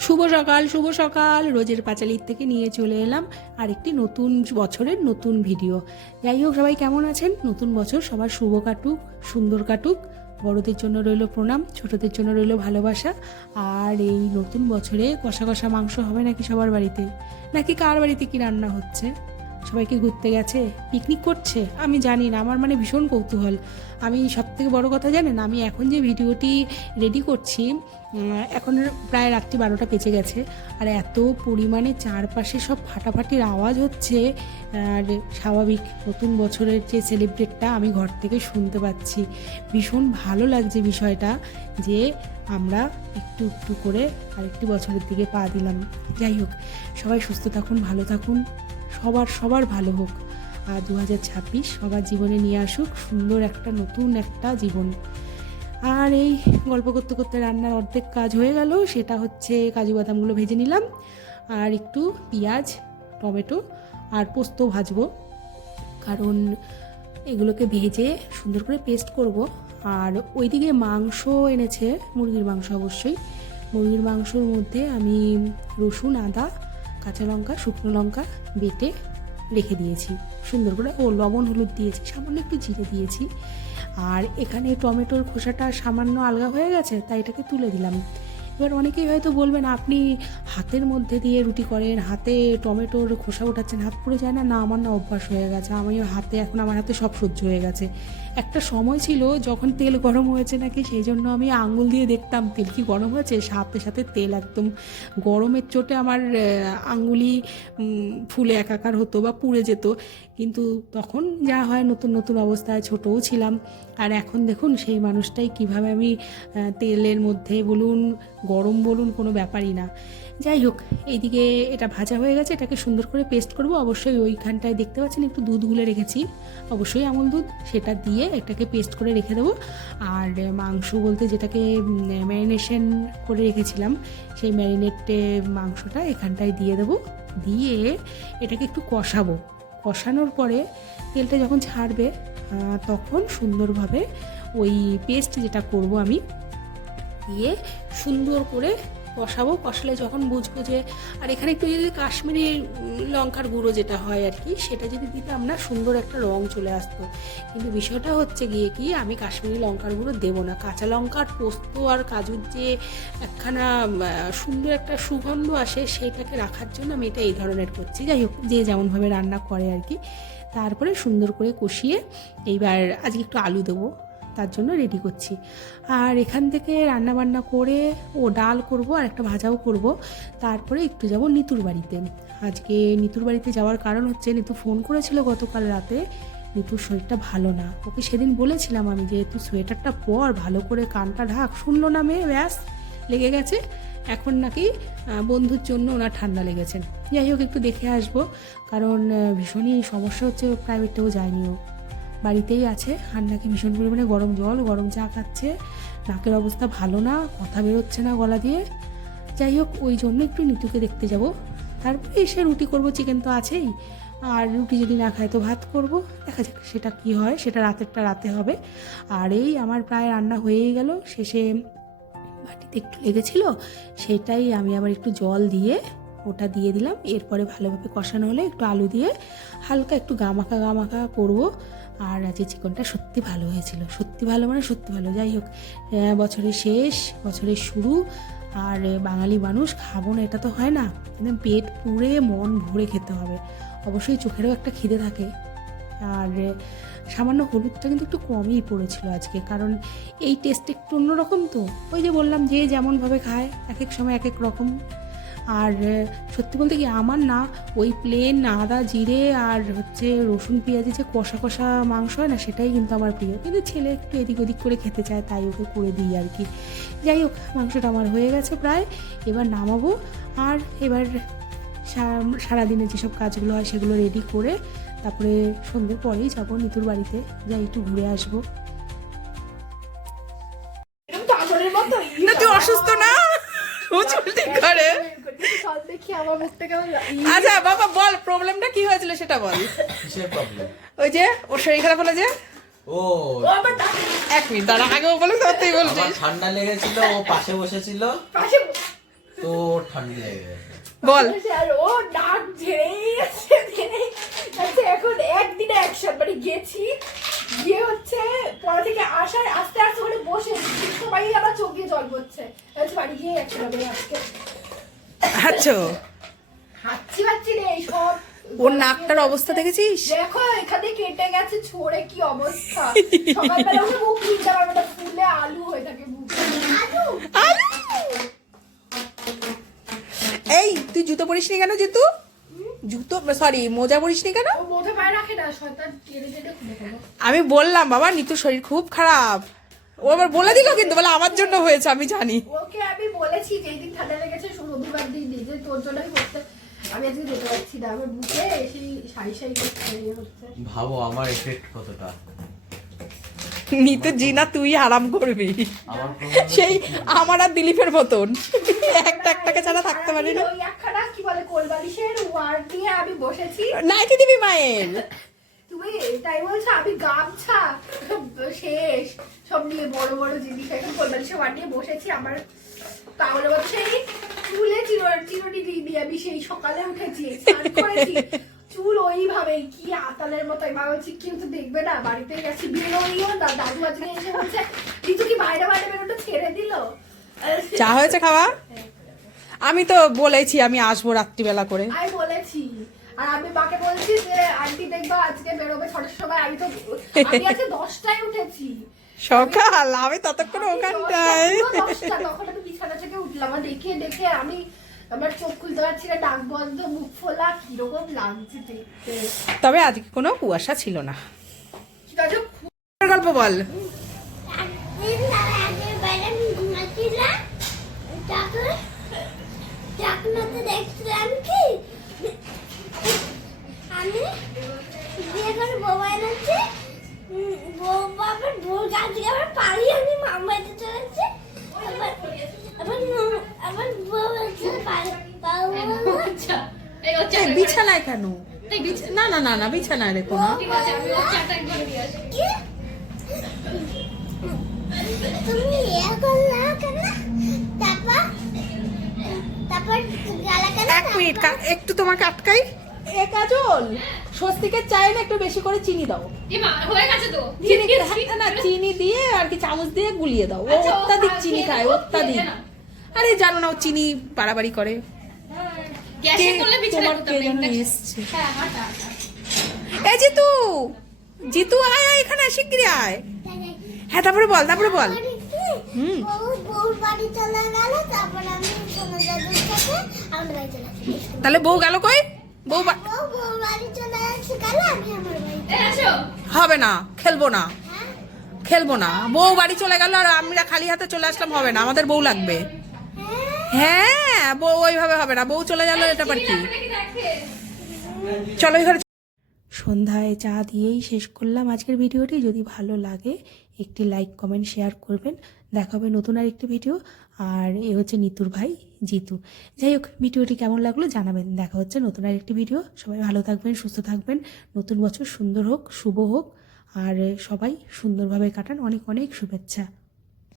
শুভ সকাল শুভ সকাল। রোজের পাঁচালির থেকে নিয়ে চলে এলাম আরেকটি নতুন বছরের নতুন ভিডিও। যাই হোক, সবাই কেমন আছেন? নতুন বছর, সবার শুভ কাটুক, সুন্দর কাটুক। বড়দের জন্য রইল প্রণাম, ছোটদের জন্য রইল ভালোবাসা। আর এই নতুন বছরে কষা কষা মাংস হবে নাকি সবার বাড়িতে? নাকি কার বাড়িতে কি রান্না হচ্ছে? সবাইকে ঘুরতে গেছে পিকনিক করছে, আমি জানি না, আমার মানে ভীষণ কৌতূহল। আমি সব থেকে বড় কথা জানেন, আমি এখন যে ভিডিওটি রেডি করছি এখন প্রায় রাত্রি বারোটা বেজে গেছে, আর এত পরিমাণে চারপাশে সব ফাটাফাটির আওয়াজ হচ্ছে, আর স্বাভাবিক নতুন বছরের যে সেলিব্রেটটা আমি ঘর থেকে শুনতে পাচ্ছি। ভীষণ ভালো লাগছে বিষয়টা, যে আমরা একটু একটু করে আরেকটি বছরের দিকে পা দিলাম। যাই হোক, সবাই সুস্থ থাকুন, ভালো থাকুন। সবার সবার ভালো হোক। আর দু হাজার ছাব্বিশ সবার জীবনে নিয়ে আসুক, সুন্দর একটা, নতুন একটা জীবন। আর এই গল্প করতে করতে রান্নার অর্ধেক কাজ হয়ে গেল, সেটা হচ্ছে কাজু বাদামগুলো ভেজে নিলাম। আর একটু পেঁয়াজ, টমেটো আর পোস্ত ভাজবো। কারণ এগুলোকে ভেজে সুন্দর করে পেস্ট করব। আর ওইদিকে মাংস এনেছে, মুরগির মাংস অবশ্যই। মুরগির মাংসর মধ্যে আমি রসুন, আদা কাঁচা লঙ্কা, শুকনো লঙ্কা বেটে রেখে দিয়েছি। সুন্দর করে ও লবণ হলুদ দিয়েছি, সামান্য একটু জিরে দিয়েছি। আর এখানে টমেটোর খোসাটা সামান্য আলগা হয়ে গেছে, তাই এটাকে তুলে দিলাম। এবার অনেকেই হয়তো বলবেন আপনি হাতের মধ্যে দিয়ে রুটি করেন হাতে টমেটোর খোসা ওঠাচ্ছেন হাত পুড়ে যায় না? না আমার না অভ্যাস হয়ে গেছে। আমি হাতে এখন আমার হাতে সব সহ্য হয়ে গেছে। একটা সময় ছিল যখন তেল গরম হয়েছে নাকি সেই জন্য আমি আঙুল দিয়ে দেখতাম তেল কি গরম হয়েছে। সাথে সাথে তেল একদম গরমের চোটে আমার আহ, আঙ্গুলি ফুলে একাকার হতো বা পুড়ে যেত। কিন্তু তখন যা হয় নতুন নতুন অবস্থায় ছোটও ছিলাম। আর এখন দেখুন, সেই মানুষটাই কীভাবে আমি তেলের মধ্যে বলুন, গরম বলুন, কোনো ব্যাপারই না। যাই হোক, এইদিকে এটা ভাজা হয়ে গেছে, এটাকে সুন্দর করে পেস্ট করব। অবশ্যই ওইখানটায় দেখতে পাচ্ছেন, একটু দুধ গুলে রেখেছি। অবশ্যই আমল দুধ, সেটা দিয়ে এটাকে পেস্ট করে রেখে দেবো। আর মাংস বলতে যেটাকে ম্যারিনেশন করে রেখেছিলাম, সেই ম্যারিনেটে মাংসটা এখানটায় দিয়ে দেবো। দিয়ে এটাকে একটু কষাবো। কষানোর পরে তেলটা যখন ছাড়বে তখন সুন্দরভাবে ওই পেস্ট যেটা করব আমি, দিয়ে সুন্দর করে কষাবো কষালে যখন বুঝব যে, আর এখানে একটু যদি কাশ্মীরি লঙ্কার গুঁড়ো যেটা হয় আর কি, সেটা যদি দিতাম না সুন্দর একটা রং চলে আসতো। কিন্তু বিষয়টা হচ্ছে গিয়ে কি, আমি কাশ্মীরি লঙ্কার গুঁড়ো দেবো না। কাঁচা লঙ্কার পোস্ত আর কাজুর যে একখানা সুন্দর একটা সুগন্ধ আসে, সেইটাকে রাখার জন্য আমি এটা এই ধরনের করছি। যাই হোক, যে যেমনভাবে রান্না করে আর কি, তারপরে সুন্দর করে কষিয়ে এইবার আজকে একটু আলু দেবো। তার জন্য রেডি করছি। আর এখান থেকে রান্না বান্না করে ও ডাল করব আর একটা ভাজাও করব। তারপরে একটু যাব নিতুর বাড়িতে। আজকে নিতুর বাড়িতে যাওয়ার কারণ হচ্ছে নিতু ফোন করেছিল গতকাল রাতে। নিতুর শরীরটা ভালো না। ওকে সেদিন বলেছিলাম আমি যে, তুই সোয়েটারটা পর, ভালো করে কানটা ঢাক। শুনলো না মেয়ে, ব্যাস, লেগে গেছে। এখন নাকি বন্ধুর জন্য ওনার ঠান্ডা লেগেছে। যাই হোক, একটু দেখে আসব। কারণ ভীষণই সমস্যা হচ্ছে প্রাইভেটেও যায়নি ও। বাড়িতেই আছে। আর নাকি ভীষণ পরিমাণে গরম জল, গরম চা খাচ্ছে। নাকের অবস্থা ভালো না কথা বেরোচ্ছে না গলা দিয়ে। যাই হোক, ওই জন্য একটু নিতুকে দেখতে যাব। তারপরে এসে রুটি করব, চিকেন তো আছেই। আর রুটি যদি না খায় তো ভাত করব। দেখা যাক সেটা কি হয়, সেটা রাতেরটা রাতে হবে। আর এই আমার প্রায় রান্না হয়েই গেল। শেষে বাটিতে একটু লেগেছিল, সেটাই আমি আবার একটু জল দিয়ে ওটা দিয়ে দিলাম। এরপরে ভালোভাবে কষানো হলে একটু আলু দিয়ে হালকা একটু গামাখা গামাখা করব। আর আজকে চিকনটা সত্যি ভালো হয়েছিল। সত্যি ভালো মানে সত্যি ভালো। যাই হোক বছরের শেষ, বছরের শুরু, আর বাঙালি মানুষ খাব না, এটা তো হয় না। একদম পেট পুড়ে মন ভরে খেতে হবে। অবশ্যই চোখেরও একটা খিদে থাকে। আর সামান্য হলুদটা কিন্তু একটু কমই পড়েছিল আজকে, কারণ এই টেস্ট একটু অন্যরকম তো। ওই যে বললাম, যে যেমনভাবে খায় এক এক সময় এক এক রকম। আর সত্যি বলতে কি আমার না ওই প্লেন আদা জিরে আর হচ্ছে রসুন পেঁয়াজের যে কষা কষা মাংস হয় না সেটাই কিন্তু আমার প্রিয়। কিন্তু ছেলে একটু এদিক ওদিক করে খেতে চায় তাই ওকে করে দিই আর কি। যাই হোক মাংসটা আমার হয়ে গেছে প্রায়। এবার নামাবো। আর এবার সা- সারাদিনে যেসব কাজগুলো হয় সেগুলো রেডি করে তারপরে সন্ধ্যের পরেই যাব নিতুর বাড়িতে। যাই একটু ঘুরে আসব। তুই অসুস্থ না? ও চুলটি করে আচ্ছা বাবা বল প্রবলেমটা কি হয়েছিল সেটা বল। ওই যে ওর শরীর খারাপ হলো যে? ও। এক মিনিট দাঁড়া আগেও বলে তো তুই আমার বলছিস ঠান্ডা লেগেছিল ও পাশে বসেছিল। পাশে তো ঠান্ডা লেগে গেছে। বল। আর ও নাক ঝেড়েই যাচ্ছে এখন একদিনে একশন মানে গেছি। গিয়ে হচ্ছে পড়া থেকে আসার আস্তে আস্তে ওখানে বসে সবাই আবার চোখ দিয়ে জল পড়ছে। হচ্ছে বাড়ি গিয়ে একশন হবে আজকে আচ্ছা হাঁচি পাচ্ছি এই সব। ওর নাকটার অবস্থা দেখেছিস? দেখো এখানে কেটে গেছে ছড়ে কি অবস্থা। সকালবেলা উঠে মুখ খুলতে পারবে না ফুলে আলু হয়ে থাকে আলু? এই তুই জুতো পরিসনি কেন জুতো? জুতো সরি মোজা পরিসনি কেন? মোটা পায়ে রাখে না শয়তান টেনে খুলে আমি বললাম বাবা নিতুর শরীর খুব খারাপ। ও আবার বলে দিল কিন্তু বলে আমার জন্য হয়েছে আমি জানি। ওকে আমি বলেছি যে দিন ঠান্ডা লেগেছে রবিবার দিন নিজে তোর জন্য আমি করতে। আমি আজকে যেতে পারছি না আমার বুকে সেই সাই করতে ইয়ে হচ্ছে। ভাবো আমার এফেক্ট কতটা। নিতু জিনা তুই আরাম করবি। সেই আমার আর দিলীপের মতন। একটা একটাকে ছাড়া থাকতে পারি না। ওই একখানা কি বলে কোলবালিশের ওয়ার্ড দিয়ে আমি বসেছি। নাইটি দিবি মায়ের। তুমি তাই বলছো আমি গামছা। শেষ। সব নিয়ে বড় বড় জিনিস এখন কোলবালিশের ওয়ার্ড নিয়ে বসেছি। আমার তাহলে বলছে সেই চুলে চির সেই সকালে উঠেছি স্নান করেছি চুল ওইভাবে কি আতালের মতো তো দেখবে না বাড়িতে গেছি বেরোইও না দাদু আজকে এসে বলছে ঋতু কি বাইরে বাইরে বেরোটা ছেড়ে দিল? চা হয়েছে খাওয়া? আমি তো বলেছি আমি আসব রাত্রিবেলা করে। আমি বলেছি আর আমি মাকে বলছি যে আন্টি দেখবা আজকে বেরোবে ছটার সময় আমি তো আমি আজকে দশটায় উঠেছি। সকাল আমি ততক্ষণ ওখানটায়। দশটা, তখন আমি বিছানা থেকে উঠলাম দেখে দেখে আমি আমার চোখ খুলতে পারছি না ডাক বন্ধ মুখ ফোলা কীরকম লাগছে দেখতে। তবে আজকে কোনো কুয়াশা ছিল না। গল্প বল। দেখছিলাম কি আমি বিয়ে করে মোবাইল আছে বউ বাবার বউ গাছকে আবার পারি আমি মামাইতে চলেছে আবার আবার বিছানায় কেন? না না না না বিছানায় রেখো না। এক মিনিট একটু তোমাকে আটকাই। এ কাজল স্বস্তিকের চায়ে না একটু বেশি করে চিনি দাও। চিনি হ্যাঁ, না চিনি দিয়ে আর কি চামচ দিয়ে গুলিয়ে দাও। ও অত্যাধিক চিনি খায় অত্যাধিক। আরে জানো না ও চিনি বাড়াবাড়ি করে। কে যেন এসছে। এই জিতু! জিতু আয় আয় এখানে শিগগিরই আয়। হ্যাঁ তারপরে বল তারপরে বল। হুম। তাহলে বউ গেল কই? বউ হবে না খেলব না। হ্যাঁ। খেলব না। বউ বাড়ি চলে গেল আর আমরা খালি হাতে চলে আসলাম হবে না আমাদের বউ লাগবে। হ্যাঁ বউ ওইভাবে হবে না। বউ চলে গেল, এটা আবার কি? চলো সন্ধ্যায় চা দিয়েই শেষ করলাম আজকের ভিডিওটি। যদি ভালো লাগে, একটি লাইক, কমেন্ট, শেয়ার করবেন। দেখা হবে নতুন আর একটি ভিডিও। আর এ হচ্ছে নিতুর ভাই, জিতু। যাই হোক, ভিডিওটি কেমন লাগল জানাবেন। দেখা হচ্ছে নতুন আর একটি ভিডিও। সবাই ভালো থাকবেন, সুস্থ থাকবেন। নতুন বছর সুন্দর হোক, শুভ হোক। আর সবাই সুন্দরভাবে কাটান। অনেক অনেক শুভেচ্ছা।